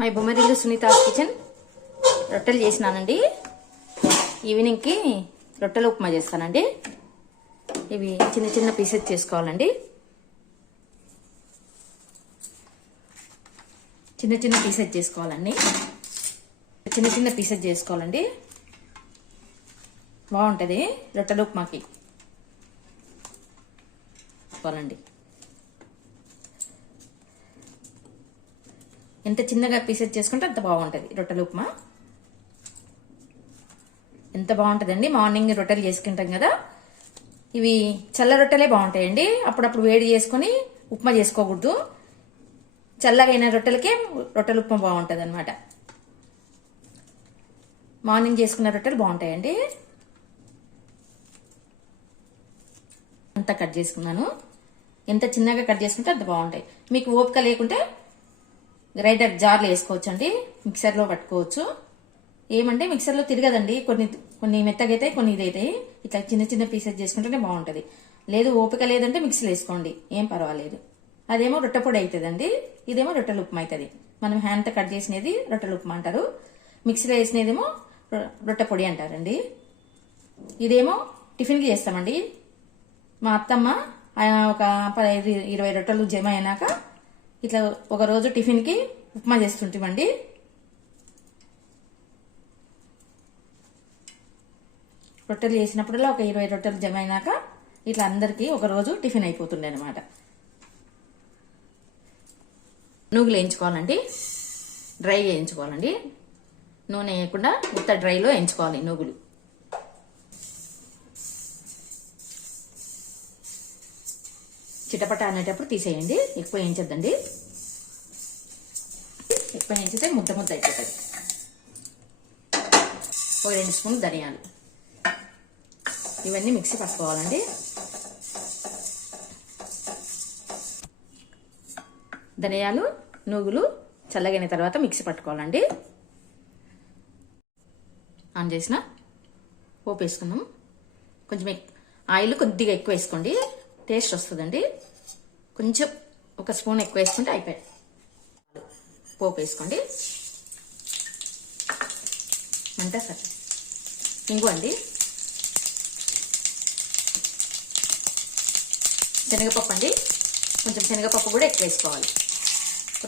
My Bommarillu Sunitha kitchen రొట్టెలు చేసినానండి. ఈవినింగ్కి రొట్టెల ఉప్మా చేస్తానండి. ఇవి చిన్న చిన్న పీసెస్ చేసుకోవాలండి. చిన్న చిన్న పీసెస్ చేసుకోవాలండి. చిన్న చిన్న పీసెస్ చేసుకోవాలండి. బాగుంటుంది రొట్టెల ఉప్మాకి. చేసుకోవాలండి. ఎంత చిన్నగా పీసెస్ చేసుకుంటే అంత బాగుంటుంది రొట్టెల ఉప్మా. ఎంత బాగుంటుందండి. మార్నింగ్ రొట్టెలు చేసుకుంటాం కదా, ఇవి చల్ల రొట్టెలే బాగుంటాయండి. అప్పుడప్పుడు వేడి చేసుకొని ఉప్మా చేసుకోకూడదు. చల్లగైన రొట్టెలకే రొట్టెల ఉప్మా బాగుంటుంది అనమాట. మార్నింగ్ చేసుకున్న రొట్టెలు బాగుంటాయండి. అంతా కట్ చేసుకున్నాను. ఎంత చిన్నగా కట్ చేసుకుంటే అంత బాగుంటాయి. మీకు ఓపిక లేకుంటే గ్రైండర్ జార్లో వేసుకోవచ్చు అండి, మిక్సర్లో పట్టుకోవచ్చు. ఏమంటే మిక్సర్లో తిరగదండి, కొన్ని మెత్తగా అవుతాయి, కొన్ని ఇదైతాయి. ఇట్లా చిన్న చిన్న పీసెస్ చేసుకుంటేనే బాగుంటుంది. లేదు ఓపిక లేదంటే మిక్సీలో వేసుకోండి, ఏం పర్వాలేదు. అదేమో రొట్టె పొడి అవుతుందండి, ఇదేమో రొట్టెల ఉప్మా అవుతుంది. మనం హ్యాండ్తో కట్ చేసినది రొట్టెల ఉప్మా అంటారు, మిక్సీలో వేసినదేమో రొట్టె పొడి అంటారండి. ఇదేమో టిఫిన్కి చేస్తామండి. మా అత్తమ్మ ఒక 15-20 రొట్టెలు జమ అయినాక ఇట్లా ఒకరోజు టిఫిన్కి ఉప్మా చేస్తుంటామండి. రొట్టెలు చేసినప్పుడల్లా ఒక 20 రొట్టెలు జమ అయినాక ఇట్లా అందరికీ ఒకరోజు టిఫిన్ అయిపోతుండే అనమాట. నూగులు వేయించుకోవాలండి, డ్రై వేయించుకోవాలండి. నూనె వేయకుండా ఉత్త డ్రైలో వేయించుకోవాలి నూగులు. చిటపట అనేటప్పుడు తీసేయండి, ఎక్కువ వేయించద్దండి. ఎక్కువ వేయించితే ముద్ద ముద్ద అయిపోతుంది. ఒక 2 స్పూన్లు ధనియాలు, ఇవన్నీ మిక్సీ పట్టుకోవాలండి. ధనియాలు నూగులు చల్లగైన తర్వాత మిక్సీ పట్టుకోవాలండి. ఆన్ చేసిన పోపు వేసుకుందాం. కొంచెం ఆయిల్ కొద్దిగా ఎక్కువ వేసుకోండి, టేస్ట్ వస్తుందండి. కొంచెం ఒక స్పూన్ ఎక్కువ వేసుకుంటే అయిపోయాయి. పోపు వేసుకోండి. అంటే సరే ఇంగు అండి, శనగపప్పు అండి, కొంచెం శనగపప్పు కూడా ఎక్కువ వేసుకోవాలి.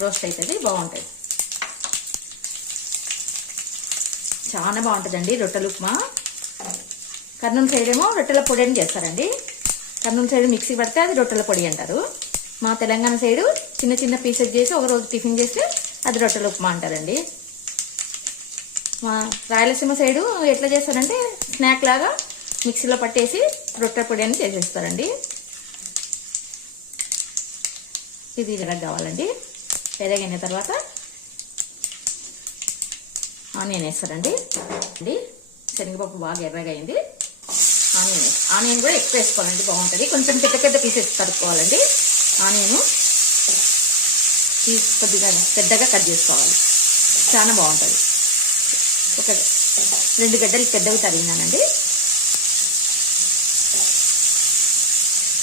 రోస్ట్ అవుతుంది, బాగుంటుంది. చాలా బాగుంటుందండి రొట్టెల ఉప్మా. కర్నూలు సైడ్ ఏమో రొట్టెల పొడి అని చేస్తారండి. కర్నూలు సైడ్ మిక్సీ పడితే అది రొట్టెల పొడి అంటారు. మా తెలంగాణ సైడు చిన్న చిన్న పీసెస్ చేసి ఒకరోజు టిఫిన్ చేస్తే అది రొట్టెల ఉప్మా అంటారండి. మా రాయలసీమ సైడు ఎట్లా చేస్తారంటే స్నాక్ లాగా మిక్సీలో పట్టేసి రొట్టెల పొడి అని చేసేస్తారండి. ఇది ఎర్రగా కావాలండి. ఎర్రగైన తర్వాత ఆనియన్ వేస్తారండి. శనగపప్పు బాగా ఎర్రగా అయింది. ఆనియన్ కూడా ఎక్కువ వేసుకోవాలండి, బాగుంటుంది. కొంచెం పెద్ద పెద్ద పీసెస్ కలుపుకోవాలండి. ఆనియన్ కొద్దిగా పెద్దగా కట్ చేసుకోవాలి, చాలా బాగుంటుంది. ఒక 2 గడ్డలు పెద్దవి తరిగినానండి.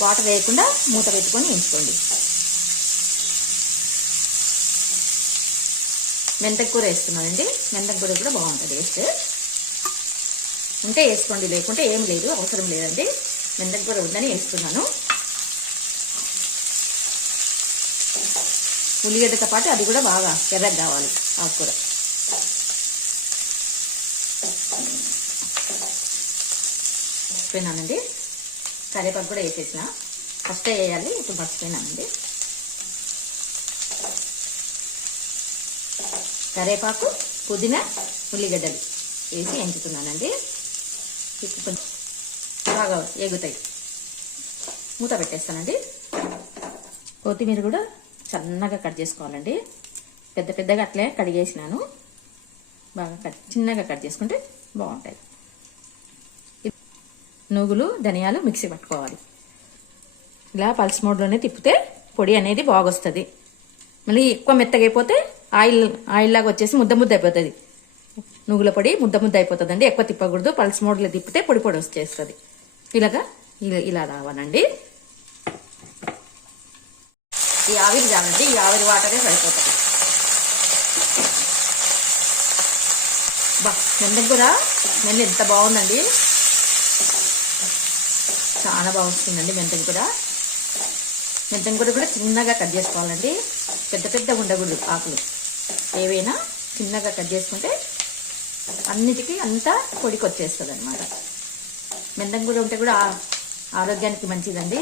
వాటర్ వేయకుండా మూత పెట్టుకొని వేయించుకోండి. మెంతకు కూర వేస్తున్నానండి. మెంతకు కూర కూడా బాగుంటుంది. వేస్తే ఉంటే వేసుకోండి, లేకుంటే ఏం లేదు, అవసరం లేదండి. మెంతకు కూర ఉందని వేస్తున్నాను. ఉల్లిగడ్డతో పాటు అది కూడా బాగా ఎర్రగా కావాలి ఆకుకూర. మర్చిపోయినానండి, కరివేపాకు కూడా వేసేసిన. ఫస్ట్ వేయాలి, ఇప్పుడు మర్చిపోయినానండి. కరివేపాకు, పుదీనా, ఉల్లిగడ్డలు వేసి ఎంచుతున్నానండి. ఇప్పుడు కొంచెం బాగా ఎగుతాయి. మూత పెట్టేస్తానండి. కొత్తిమీర కూడా సన్నగా కట్ చేసుకోవాలండి. పెద్ద పెద్దగా అట్లే కడిగేసినాను. బాగా చిన్నగా కట్ చేసుకుంటే బాగుంటుంది. నూగులు ధనియాలు మిక్సీ పట్టుకోవాలి. ఇలా పల్స్ మోడ్లోనే తిప్పితే పొడి అనేది బాగొస్తుంది. మళ్ళీ ఎక్కువ మెత్తగా అయిపోతే ఆయిల్ లాగా వచ్చేసి ముద్ద ముద్ద అయిపోతుంది. నువ్వుల పొడి ముద్ద ముద్ద అయిపోతుందండి. ఎక్కువ తిప్పకూడదు, పల్స్ మోడ్లో తిప్పితే పొడి పొడి వచ్చేస్తుంది. ఇలా రావాలండి. ఈ ఆవిరి చాలండి, ఈ ఆవిరి వాటరే సరిపోతుంది. మెంతం కూర స్మెల్ ఎంత బాగుందండి, చాలా బాగా వస్తుందండి మెంతం కూర. మెంతం కూర కూడా చిన్నగా కట్ చేసుకోవాలండి, పెద్ద పెద్ద ఉండకూడదు. ఆకులు ఏవైనా చిన్నగా కట్ చేసుకుంటే అన్నిటికీ అంతా పొడికి వచ్చేస్తుంది అనమాట. మెంతం కూర ఉంటే కూడా ఆరోగ్యానికి మంచిదండి.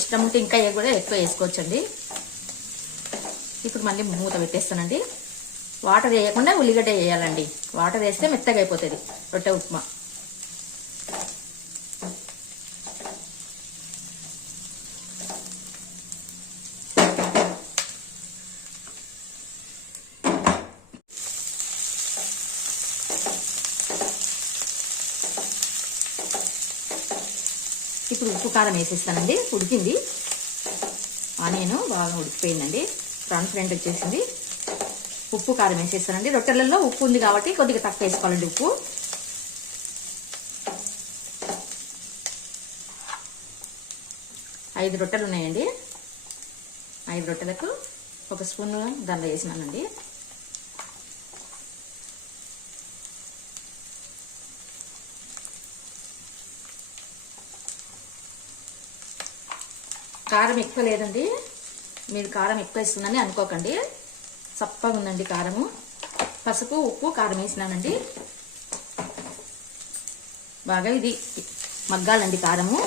ఇష్టం ఉంటే ఇంకా కూడా ఎక్కువ వేసుకోవచ్చండి. ఇప్పుడు మళ్ళీ మూత పెట్టేస్తానండి. వాటర్ వేయకుండా ఉల్లిగడ్డ వేయాలండి. వాటర్ వేస్తే మెత్తగా అయిపోతుంది రొట్టె ఉప్మా. ఇప్పుడు ఉప్పు కారం వేసేస్తానండి. ఉడికింది, ఆనియన్ బాగా ఉడికిపోయిందండి, ట్రాన్స్పరెంట్ వచ్చేసింది. ఉప్పు కారం వేసేస్తానండి. రొట్టెలలో ఉప్పు ఉంది కాబట్టి కొద్దిగా తక్కువ వేసుకోవాలండి ఉప్పు. ఐదు రొట్టెలు ఉన్నాయండి. 5 రొట్టెలకు 1 స్పూన్ దాంట్లో వేసినానండి. కారం ఎక్కువ లేదండి, మీరు కారం ఎక్కువ ఇస్తుందని అనుకోకండి. చప్పగా ఉందండి కారము. పసుపు ఉప్పు కారం వేసినానండి. బాగా ఇది మగ్గాలండి కారము.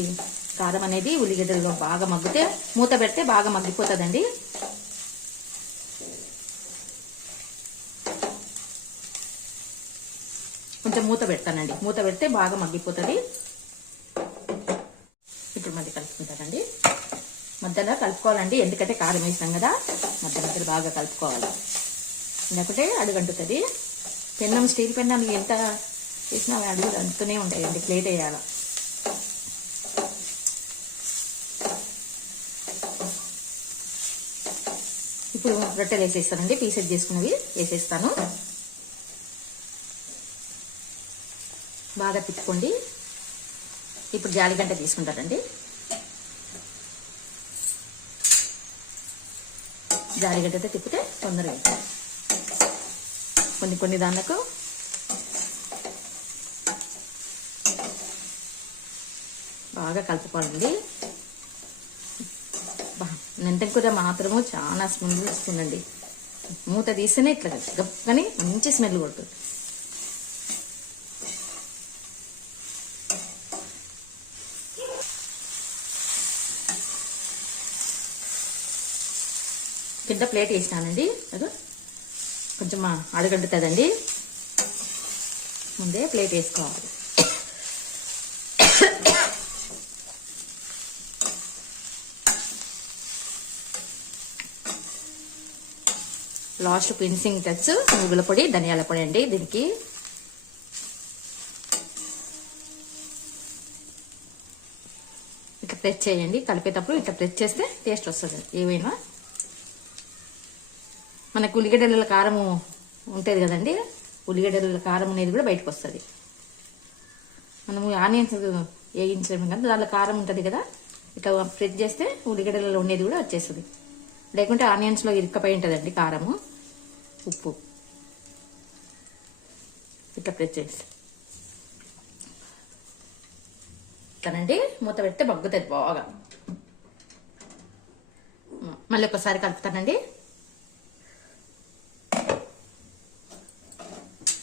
ఈ కారం అనేది ఉల్లిగడ్డలో బాగా మగ్గితే మూత పెడితే బాగా మగ్గిపోతుందండి. కొంచెం మూత పెడతానండి, మూత పెడితే బాగా మగ్గిపోతుంది. ఇప్పుడు మళ్ళీ కలుపుకుంటానండి. మధ్యలో కలుపుకోవాలండి, ఎందుకంటే కారం వేసినాం కదా, మధ్యలో బాగా కలుపుకోవాలి, లేకుంటే అడుగంటుతుంది. పెన్నం స్టీల్ పెన్నం ఎంత వేసినా అడుగు అంటుతూనే ఉంటాయండి. ప్లేట్ వేయాలి. ఇప్పుడు రొట్టెలు వేసేస్తానండి, పీసెస్ చేసుకున్నవి వేసేస్తాను. బాగా తిప్పుకోండి. ఇప్పుడు జాలిగంట తీసుకుంటారండి. జాలిగడ్డతో తిప్పితే తొందరగా అవుతుంది. కొన్ని దానికి బాగా కలుపుకోవాలండి. మెంతం కూర మాత్రము చాలా స్మెల్ వస్తుందండి. మూత తీస్తేనే ఇట్లా గప్పని మంచి స్మెల్ కొడుతుంది. పెద్ద ప్లేట్ వేసినానండి, అది కొంచెం అడుగంటుతుందండి. ముందే ప్లేట్ వేసుకోవాలి. లాస్ట్ ఫినిషింగ్ టచ్ నువ్వుల పొడి, ధనియాల పొడి అండి. దీనికి ఇట్లా ప్రెస్ చేయండి, కలిపేటప్పుడు ఇట్లా ప్రెస్ చేస్తే టేస్ట్ వస్తుంది. ఏవైనా మనకు ఉల్లిగడ్డల కారము ఉంటుంది కదండి, ఉల్లిగడ్డల కారం అనేది కూడా బయటకు వస్తుంది. మనము ఆనియన్స్ వేయించలేము కదా, దాంట్లో కారం ఉంటుంది కదా, ఇట్లా ప్రెస్ చేస్తే ఉల్లిగడ్డలలో ఉండేది కూడా వచ్చేస్తుంది. లేకుంటే ఆనియన్స్లో ఇరుక్కపోయి ఉంటుందండి కారము. ఉప్పు ఇట్లా ప్రెస్ చేస్తే ఇట్లానండి. మూత పెడితే మగ్గుతుంది బాగా. మళ్ళీ ఒకసారి కలుపుతానండి.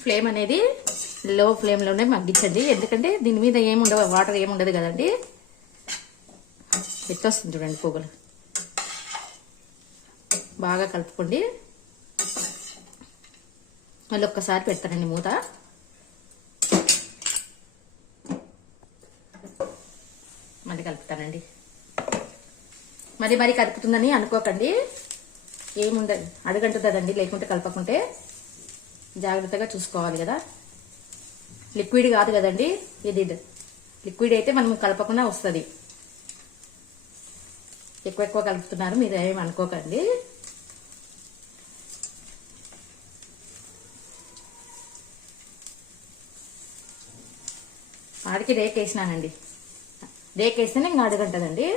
ఫ్లేమ్ అనేది లో ఫ్లేమ్లోనే మగ్గించండి, ఎందుకంటే దీని మీద ఏముండవు, వాటర్ ఏముండదు కదండి. ఎత్తొస్తుంది చూడండి పోగులు. బాగా కలుపుకోండి. మళ్ళీ ఒక్కసారి పెడతానండి మూత. మళ్ళీ కలుపుతానండి. మరి కలుపుతుందని అనుకోకండి, ఏముండదు, అడుగంటుందండి లేకుంటే కలపకుంటే. జాగ్రత్తగా చూసుకోవాలి కదా. లిక్విడ్ కాదు కదండి ఇది, లిక్విడ్ అయితే మనం కలపకుండా వస్తుంది. ఎక్కువ కలుపుతున్నారు మీరు ఏమి అనుకోకండి. ఆడికి రేక్ వేసినానండి, రేక్ వేస్తేనే ఇంకా అడుగంటదండి.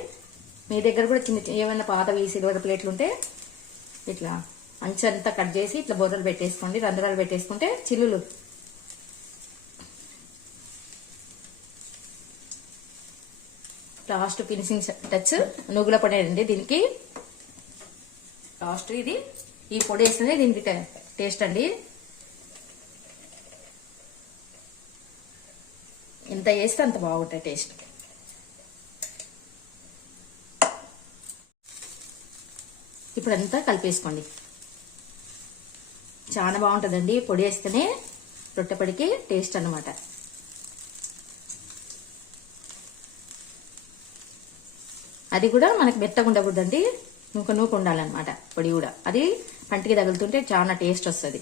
మీ దగ్గర కూడా చిన్న ఏమైనా పాతవి సిల్వర్ ప్లేట్లు ఉంటే ఇట్లా అంచంతా కట్ చేసి ఇట్లా బొర్రలు పెట్టేసుకోండి, రంధ్రాలు పెట్టేసుకుంటే చిల్లులు లాస్ట్ ఫినిషింగ్ టచ్ నువ్వుల పొడి అండి. దీనికి లాస్ట్ ఇది ఈ పొడి వేస్తేనే దీనికి టేస్ట్ అండి. ఎంత వేస్తే అంత బాగుంటాయి టేస్ట్. ఇప్పుడంతా కలిపేసుకోండి. చాలా బాగుంటుందండి పొడి వేస్తేనే రొట్టె పొడికి టేస్ట్ అన్నమాట. అది కూడా మనకి మెత్తగా ఉండకూడదండి, నూకు ఉండాలన్నమాట పొడి కూడా. అది పంటికి తగులుతుంటే చాలా టేస్ట్ వస్తుంది.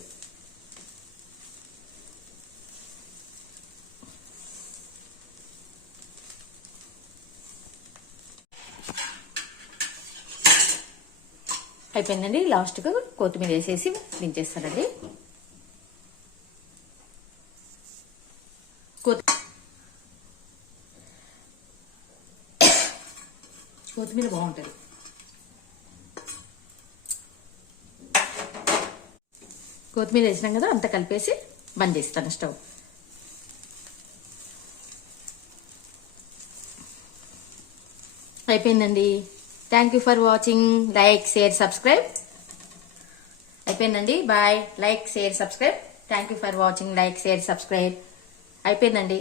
అయిపోయిందండి. లాస్ట్కు కొత్తిమీర వేసేసి దించేస్తానండి. కొత్తిమీర బాగుంటుంది. కొత్తిమీర వేసినాం కదా, అంతా కలిపేసి బంద్ చేస్తాను స్టవ్. అయిపోయిందండి. Thank you for watching. Like, share, subscribe. అయిపోయిందండి. Bye. Like, share, subscribe. Thank you for watching. Like, share, subscribe. అయిపోయిందండి.